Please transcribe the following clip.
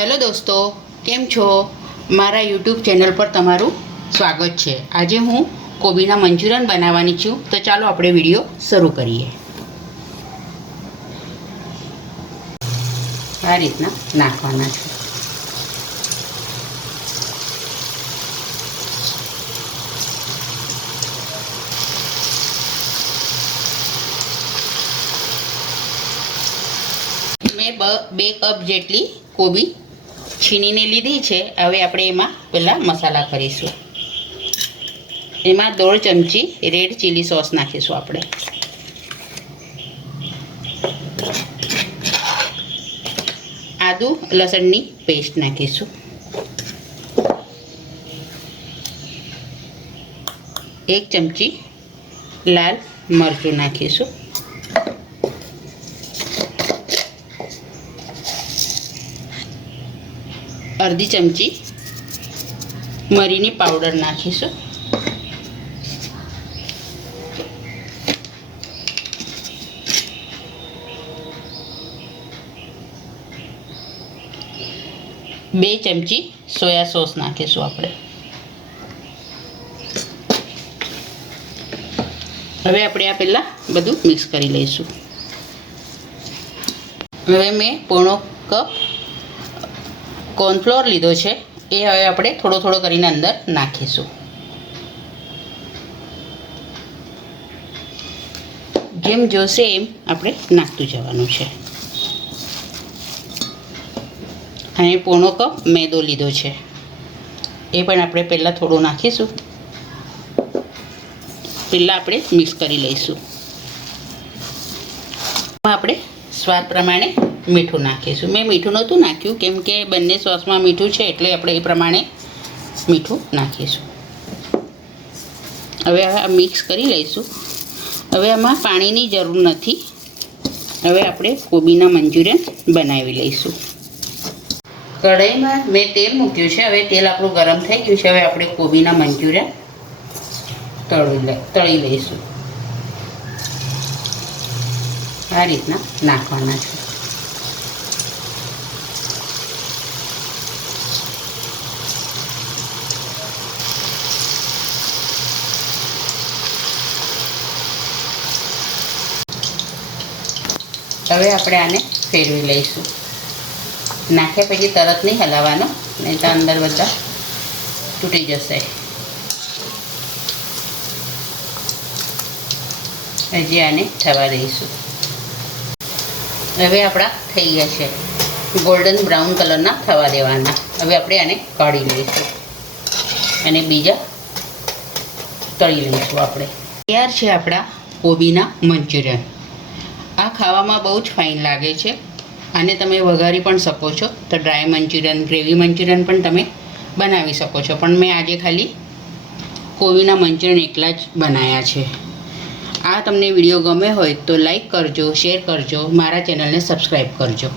Hello दोस्तों, केम छो? मारा यूट्यूब चैनल पर तमारू स्वागत है। आज हूँ कोबीना मंचूरियन बनावानी छूं, तो चालो अपने विडियो शुरू करिए। आ रीतना नाखवाना छे। मैं 2 कप जेटली कोबी छीनीने लीधी है। हवे आपणे एमां पहेला मसाला करीशुं। एमां 1.5 चमची रेड चिली सॉस नाखीशुं आपणे। आदू लसणनी पेस्ट नाखीशुं। 1 चमची लाल मरचुं नाखीशुं। अर्धी चमची मरीनी पाउडर नाखीशुं। बे चमची सोया सॉस नाखीशुं आपणे। हवे आपणे आ पहेला बधुं मिक्स करी लईशुं। हवे मैं 1/4 कप कॉर्नफ्लोर लीधो है। ये हवे आपणे थोड़ो थोड़ो करीने अंदर नाखीशुं। जेम जोशे एम आपणे नाखतुं जवानुं छे। अने 1/4 कप मैदो लीधो है। ये पण आपणे पहेला थोड़ो नाखीशुं। पहेला आपणे मिक्स करी लईशुं। आपणे स्वाद प्रमाणे मीठू नाखीशुं। मैं मीठू नहोतुं नाख्युं केम के बंने सॉस में मीठू है, एटले आपणे ए प्रमाणे मीठू नाखीशुं। हवे आ मिक्स करी लईशुं। हवे आमां पाणीनी जरूर नथी। हवे आपणे कोबीना मंचूरियन बनावी लईशुं। कढ़ाई में मैं तेल मूक्युं छे। हवे तेल आपणुं गरम थई गयुं छे। हवे आपणे कोबीना मंचूरियन तળી लईशुं। आ रीतना नाखवाना छे। हवे आपणे आने फेरवी लईशुं। नाख्या पछी तरत नहीं हलाववानो, नहीं तो अंदर बधा तूटी जशे। हजी आने थवा दईशुं। हवे आपड़ा थई गया छे। गोल्डन ब्राउन कलरना थवा देवाना। हवे आपणे आने काढी लईशुं अने बीजा तળી लईशुं। आपणे तैयार छे आपड़ा कोबीना मंचूरियन। आ खावामां बहु ज फाइन लागे छे। आने तमे वघारी पण शको छो। तो ड्राय मंचूरियन, ग्रेवी मंचूरियन पण तमे बनावी शको छो। पण मैं आजे खाली कोबीना मंचूरियन एकला ज बनाया छे। आ तमने विडियो गमे होय तो लाइक करजो, शेर करजो, मारा चेनल ने सब्सक्राइब करजो।